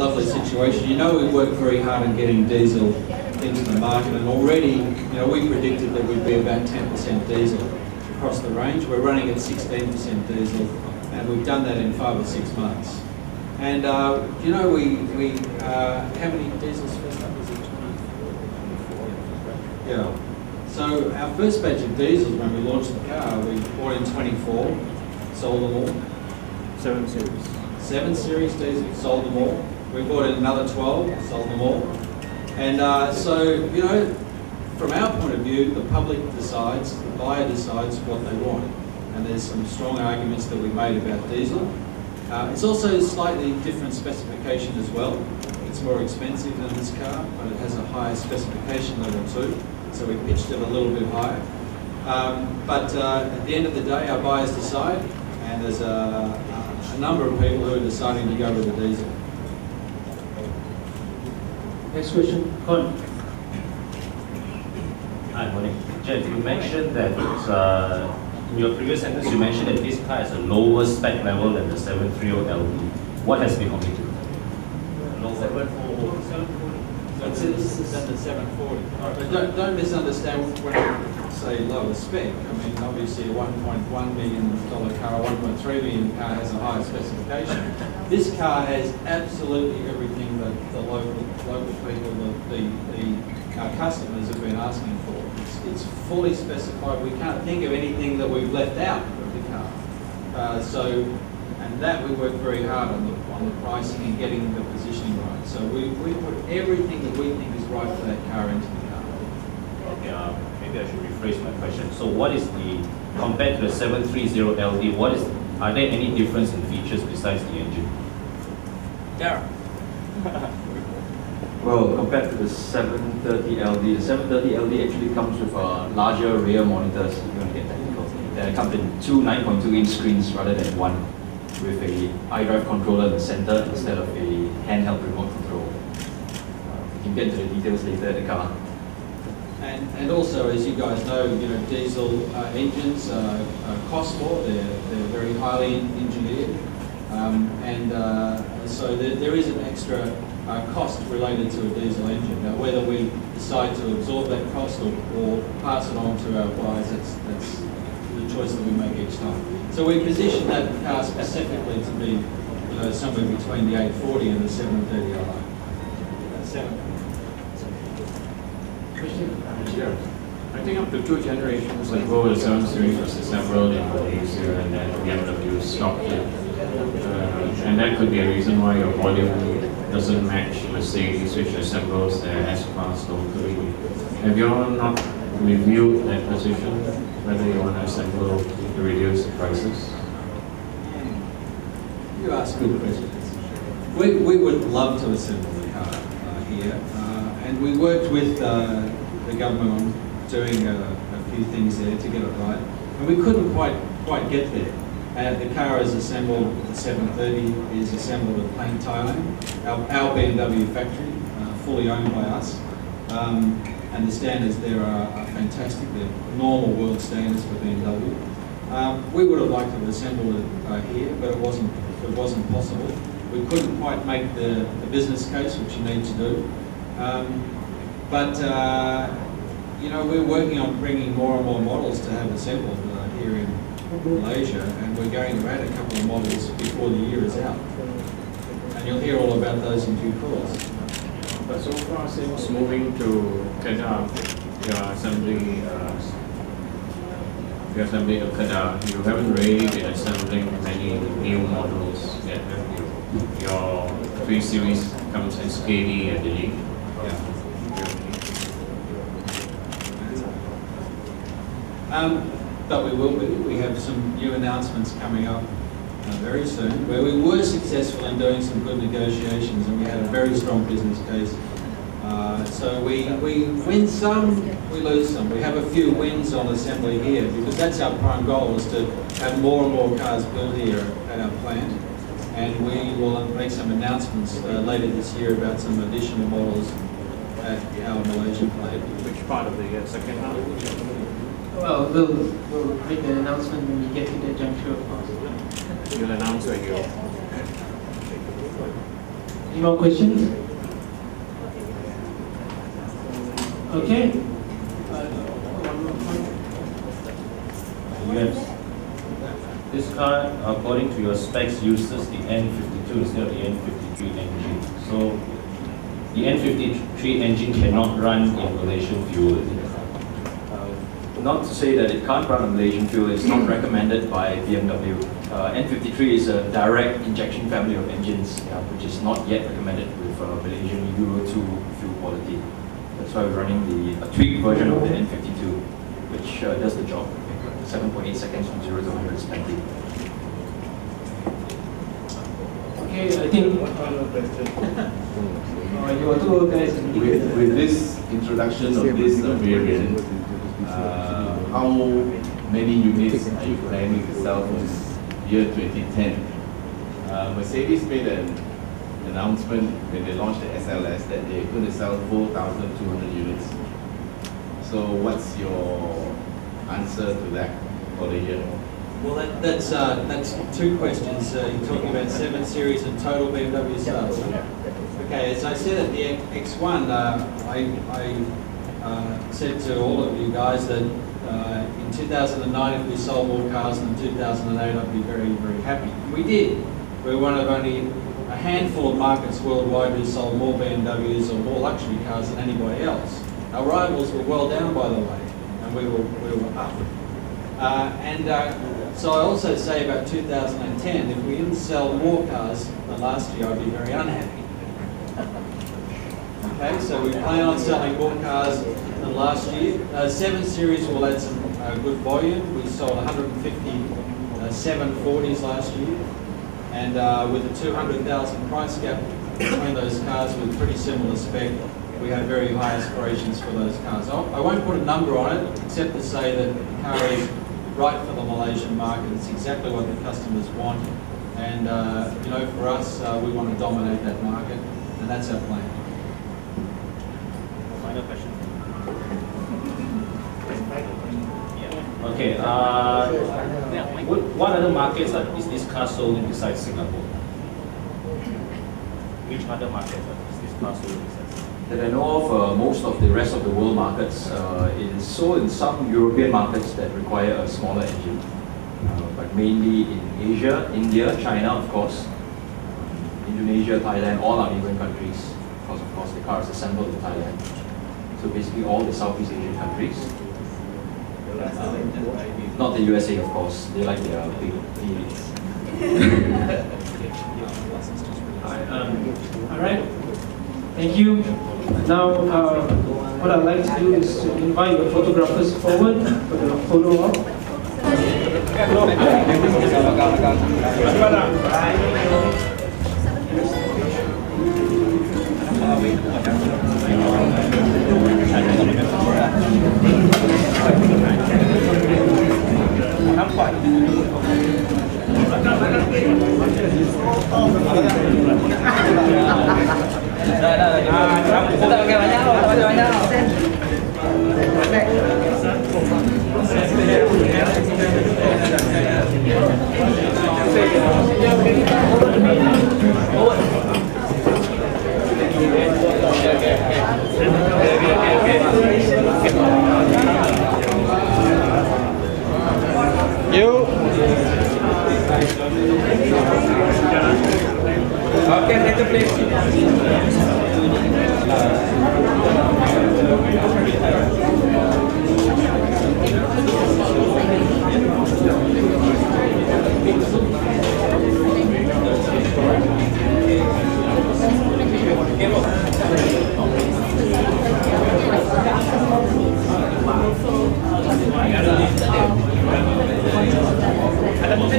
lovely situation. You know, we worked very hard on getting diesel into the market, and already, you know, we predicted that we'd be about 10% diesel across the range. We're running at 16% diesel, and we've done that in 5 or 6 months. And you know, how many diesels first up? Was it 24? Yeah. So our first batch of diesels, when we launched the car, we bought in 24, sold them all. 7 series. 7 series diesel, sold them all. We bought in another 12, sold them all. And so, you know, from our point of view, the public decides, the buyer decides what they want. And there's some strong arguments that we made about diesel. It's also a slightly different specification as well. It's more expensive than this car, but it has a higher specification level too. So we pitched it a little bit higher. But at the end of the day, our buyers decide, and there's a number of people who are deciding to go with the diesel. Next question, Con. Hi, morning. Jeff, you mentioned that in your previous sentence, you mentioned that this car has a lower spec level than the 730li. What has been omitted? Than the 740. But don't misunderstand when I say lower spec. I mean, obviously a $1.1 million car, a $1.3 million car has a higher specification. This car has absolutely everything that the local people, our customers have been asking for. It's fully specified. We can't think of anything that we've left out of the car. And that we work very hard on the pricing and getting the positioning right. So we put everything that we think is right for that car into the car. Okay, maybe I should rephrase my question. So what is compared to the 730li, are there any difference in features besides the engine? Darren. Well, compared to the 730li, the 730li actually comes with larger rear monitors, if you want to get technical. They come in 2 9.2-inch screens rather than one, with a iDrive controller in the center instead of a handheld remote control. You can get into the details later at the car. And also, as you guys know, diesel engines cost more. They're very highly engineered, so there is an extra cost related to a diesel engine. Now, whether we decide to absorb that cost or pass it on to our buyers, that's the choice that we make each time. So we position that car specifically to be, somewhere between the 840 and the 730li. Sure. I think up to 2 generations ago, the 7 Series was assembled in Malaysia and then BMW stopped it. And that could be a reason why your volume doesn't match Mercedes, which assembles their S-Class locally. Have you all not reviewed that position, whether you want to assemble to reduce the prices? You ask good questions. We would love to assemble the car here, and we worked with the government on doing a few things there to get it right, and we couldn't quite get there. The car is assembled, the 730 is assembled at Plain, Thailand, our BMW factory, fully owned by us. And the standards there are fantastic. They're normal world standards for BMW. We would have liked to have assembled it here, but it wasn't possible. We couldn't quite make the business case, which you need to do. We're working on bringing more and more models to have assembled here in Malaysia, and we're going to add a couple of models before the year is out. And you'll hear all about those in due course. But so far, since moving to Kedah, your assembly of Kedah, you haven't really been assembling many new models yet, have you? Your 3 Series comes in SKD, I believe. But we will be. We have some new announcements coming up very soon, where we were successful in doing some good negotiations, and we had a very strong business case. So we win some, we lose some. We have a few wins on assembly here, because that's our prime goal, is to have more and more cars built here at our plant. And we will make some announcements later this year about some additional models at our Malaysian plant. Which part of the second half? Well, we'll make the announcement when we get to the juncture, of course. You'll announce when you Any more questions? Okay. Yes. This car, according to your specs, uses the N52 instead of the N53 engine. So the N53 engine cannot run in Malaysian fuel, is it? Not to say that it can't run on Malaysian fuel, it's not recommended by BMW. N53 is a direct injection family of engines, which is not yet recommended with Malaysian Euro 2 fuel quality. That's why we're running a tweaked version of the N52, which does the job. 7.8 seconds from 0 to 100 is plenty. Okay, I think you are two guys. With this introduction of this variant, how many units are you planning to sell for year 2010? Mercedes made an announcement when they launched the SLS that they're going to sell 4,200 units. So what's your answer to that for the year? Well, that's two questions. You're talking about 7 Series and total BMW sales. Okay, as I said at the X1, I said to all of you guys that in 2009, if we sold more cars than 2008, I'd be very, very happy. We did. We're one of only a handful of markets worldwide who sold more BMWs or more luxury cars than anybody else. Our rivals were well down, by the way, and we were up. So I also say about 2010, if we didn't sell more cars than last year, I'd be very unhappy. Okay, so we plan on selling more cars than last year. 7 Series will add some good volume. We sold 150 740s last year, and with a 200,000 price gap between those cars with pretty similar spec, we have very high aspirations for those cars. I won't put a number on it, except to say that the car is right for the Malaysian market. It's exactly what the customers want, and you know, for us, we want to dominate that market, and that's our plan. Final question. Okay. What other markets is this car sold in besides Singapore? Which other markets is this car sold in besides? That I know of, most of the rest of the world markets, it is sold in some European markets that require a smaller engine, but mainly in Asia, India, China, of course, Indonesia, Thailand, all are neighboring countries, because of course the car is assembled in Thailand. So basically all the Southeast Asian countries. Not the USA, of course, they like their big EVs. All right. Thank you. Now, what I'd like to do is to invite the photographers forward for the photo op. Okay, take the place. Ada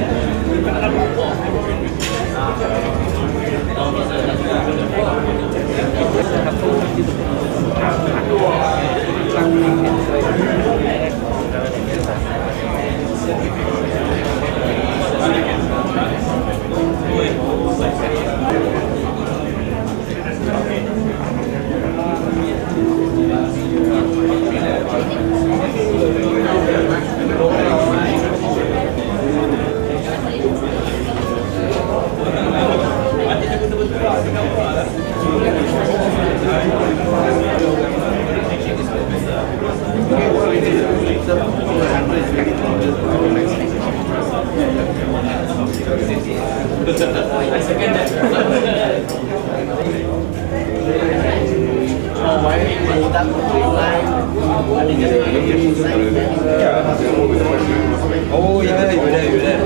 Oh yeah, you're there.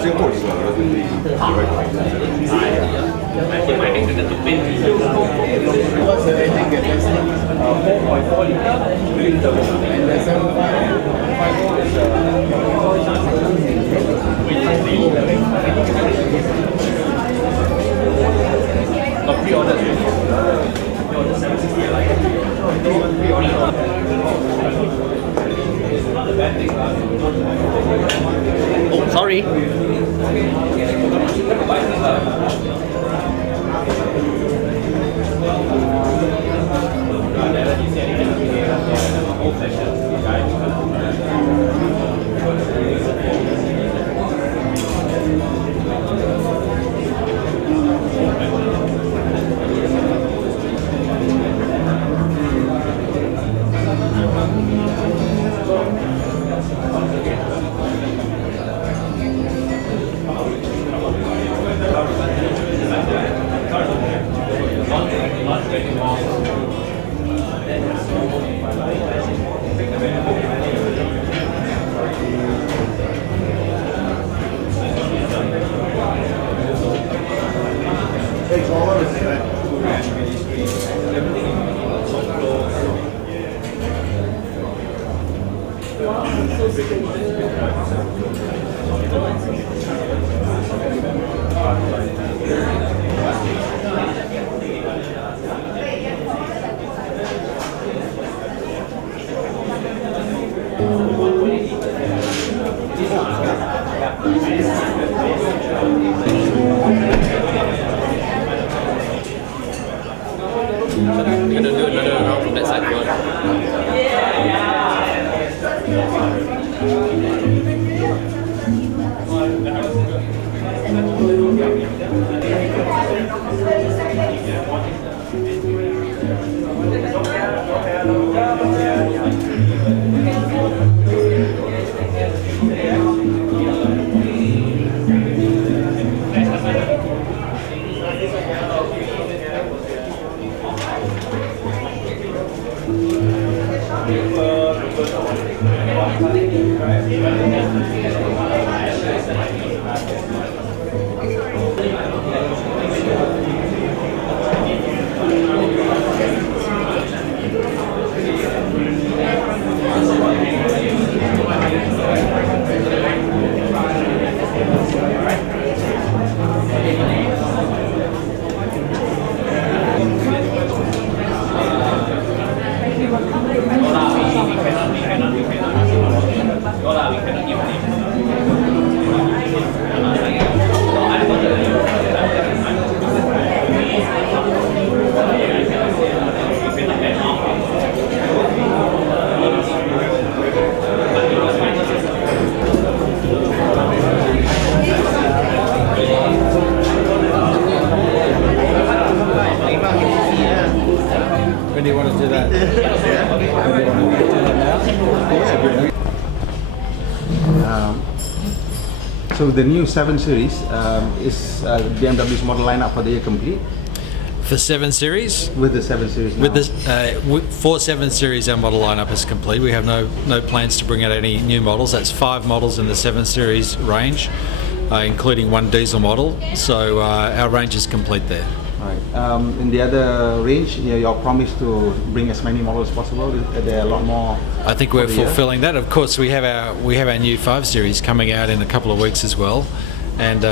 Singapore is relatively direct. Oh, sorry. We're gonna do another round from that side. When do you want to do that? So the new 7 Series is BMW's model lineup for the year complete. For 7 Series? With the 7 Series now. With this, for 7 Series, our model lineup is complete. We have no plans to bring out any new models. That's 5 models in the 7 Series range, including 1 diesel model. So our range is complete there. Right. In the other range, your promise to bring as many models as possible. There are a lot more. I think we're fulfilling that. Of course, we have our new 5 Series coming out in a couple of weeks as well, and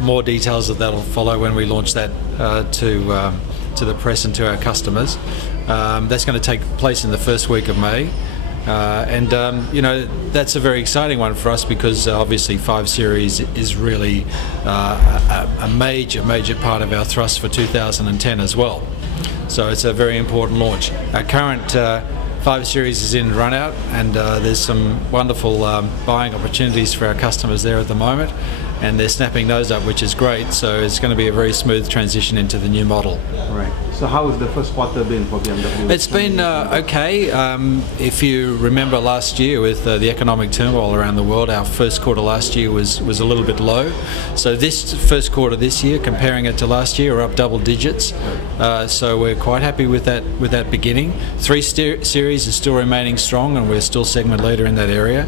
more details of that will follow when we launch that to the press and to our customers. That's going to take place in the first week of May. You know, that's a very exciting one for us because obviously 5 Series is really a major part of our thrust for 2010 as well. So it's a very important launch. Our current 5 Series is in run out, and there's some wonderful buying opportunities for our customers there at the moment, and they're snapping those up, which is great. So it's going to be a very smooth transition into the new model. Right. So how has the first quarter been for BMW? It's been okay. If you remember last year with the economic turmoil around the world, our first quarter last year was a little bit low. So this first quarter this year, comparing it to last year, we're up double digits. So we're quite happy with that beginning. 3 Series is still remaining strong, and we're still segment leader in that area.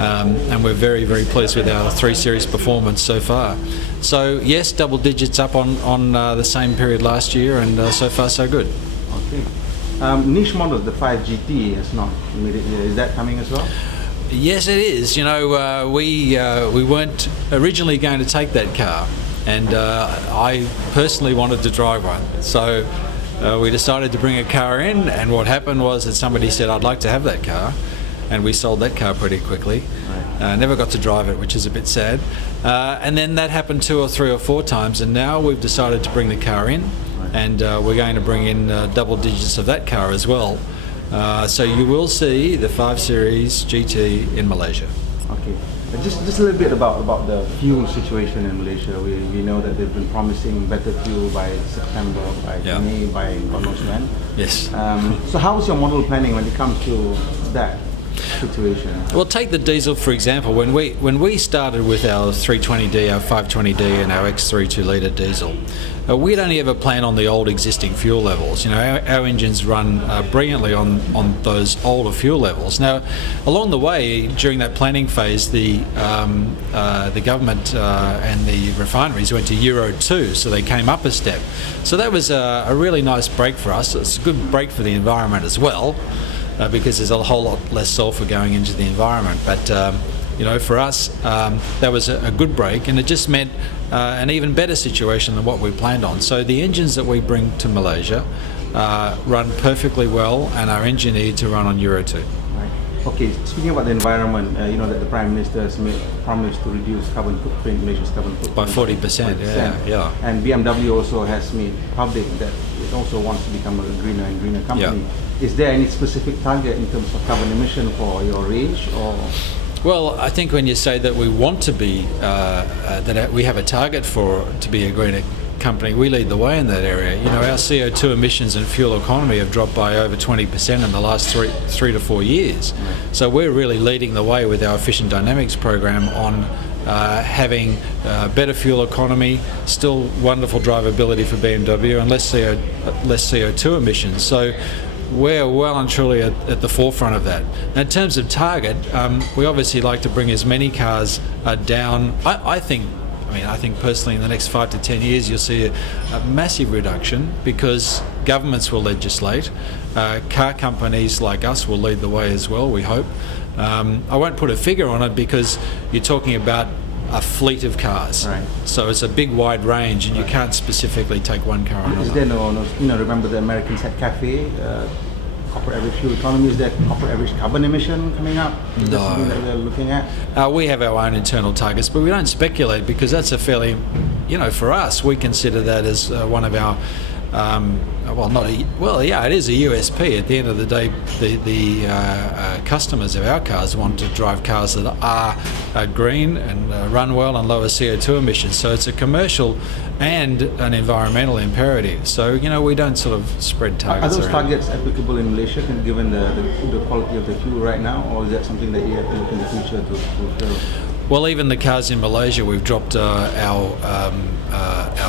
And we're very, very pleased with our 3 Series performance so far. So yes, double digits up on the same period last year, and so far so good. Okay. Niche models, the 5 GT has not made it here. Is that coming as well? Yes, it is. You know, we weren't originally going to take that car, and I personally wanted to drive one. So we decided to bring a car in, and what happened was that somebody said, "I'd like to have that car," and we sold that car pretty quickly. Never got to drive it, which is a bit sad. And then that happened 2 or 3 or 4 times, and now we've decided to bring the car in, and we're going to bring in double digits of that car as well. So you will see the 5 Series GT in Malaysia. Okay. Just a little bit about the fuel situation in Malaysia. We know that they've been promising better fuel by September, by May, by God knows when. Yes. So how is your model planning when it comes to that situation? Well, take the diesel for example. When we started with our 320D, our 520D, and our X32 litre diesel, we'd only ever plan on the old existing fuel levels. You know, our engines run brilliantly on those older fuel levels. Now, along the way, during that planning phase, the government and the refineries went to Euro 2, so they came up a step. So that was a really nice break for us. It's a good break for the environment as well. Because there's a whole lot less sulphur going into the environment. But you know, for us, that was a good break, and it just meant an even better situation than what we planned on. So the engines that we bring to Malaysia run perfectly well and are engineered to run on Euro 2. Right. Okay, speaking about the environment, you know that the Prime Minister has made promise to reduce carbon footprint, Malaysia's carbon footprint by 40%. Yeah. And BMW also has made public that it also wants to become a greener and greener company. Yeah. Is there any specific target in terms of carbon emission for your range, or? Well, I think when you say that we want to be, that we have a target to be a greener company, we lead the way in that area. You know, our CO2 emissions and fuel economy have dropped by over 20% in the last 3 to 4 years. So we're really leading the way with our Efficient Dynamics program on having better fuel economy, still wonderful drivability for BMW, and less CO2 emissions. So we're well and truly at the forefront of that. Now, in terms of target, we obviously like to bring as many cars down. I think personally in the next 5 to 10 years you'll see a massive reduction, because governments will legislate, car companies like us will lead the way as well, we hope. I won't put a figure on it because you're talking about a fleet of cars, right? So it's a big wide range, and you can't specifically take one car on another. Is there no, you know, remember the Americans had CAFE, corporate average fuel economy? Is there corporate average carbon emission coming up? Is that something that we're looking at? We have our own internal targets, but we don't speculate, because that's a fairly, you know, for us, we consider that as one of our it is a USP. At the end of the day, the customers of our cars want to drive cars that are green and run well and lower CO2 emissions. So it's a commercial and an environmental imperative. So, you know, we don't sort of spread targets. Are those targets applicable in Malaysia, given the quality of the fuel right now, or is that something that you have to look in the future to fulfill? Well, even the cars in Malaysia, we've dropped our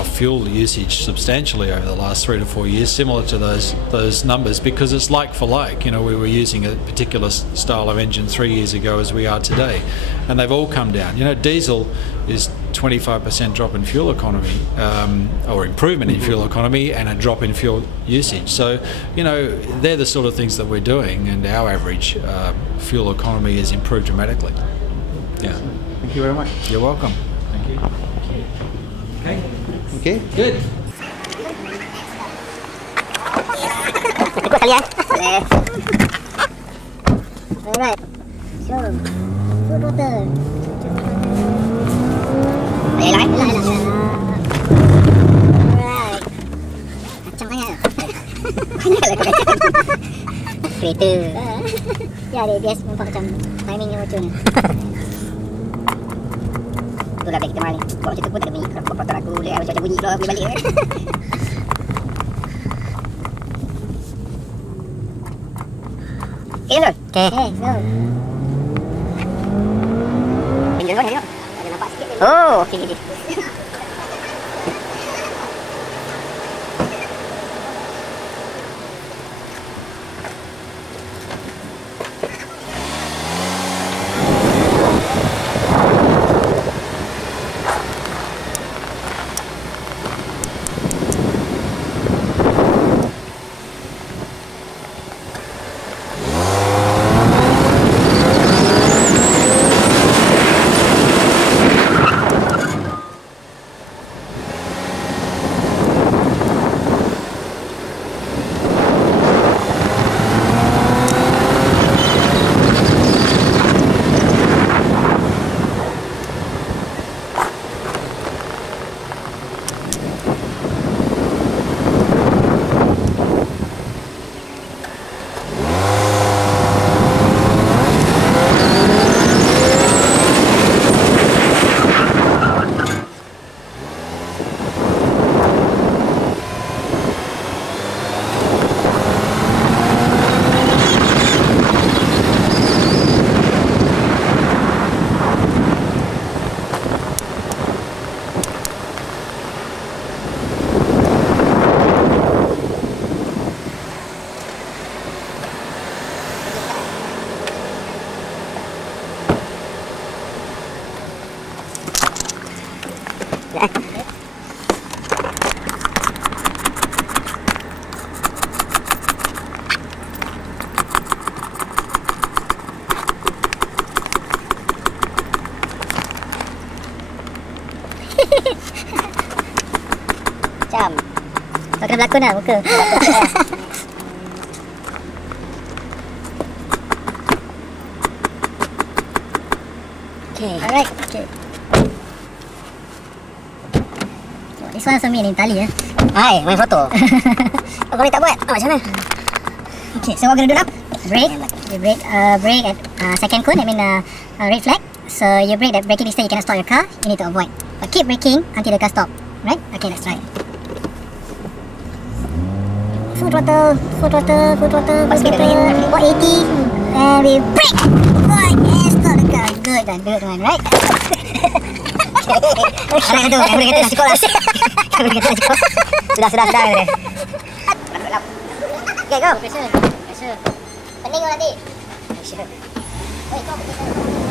fuel usage substantially over the last 3 to 4 years, similar to those numbers, because it's like for like. You know, we were using a particular style of engine 3 years ago as we are today, and they've all come down. You know, diesel is 25% drop in fuel economy, or improvement in fuel economy, and a drop in fuel usage. So, you know, they're the sort of things that we're doing, and our average fuel economy has improved dramatically. Yeah. Thank you very much. You're welcome. Thank you. Okay. Okay. Good. Alright. So, good water. Alright. Macam mana? Kereta. Ya, dia nampak macam timingnya macam ni. Tu lah kita maling. Bawa cerita pun tak ada bunyi. Kalau kotor aku boleh macam bunyi keluar boleh balik. Okay, go. Tengok. Ada nampak sikit je. Oh, okey. Macam kau kena berlakon lah muka. Okay, alright. Okay. Oh, this one also me ni tali ya. Hai, main foto. Kau boleh tak buat? Oh, macam mana? Okay, so what we're gonna do now? Brake. You brake at second cone, I mean red flag. So you brake at braking distance, you cannot stop your car. You need to avoid. But keep braking until the car stop. Right? Okay, let's try it. Full throttle, full throttle, full throttle, full throttle. 180, and we brake. Right, and stop the car. Good one, right? Alright, aduh, aku boleh kata dah cukup lah. Aku boleh kata dah cukup. Sudah. Okay, go. Pressure. Pening kau nanti. Pressure. Oi, kau pressure.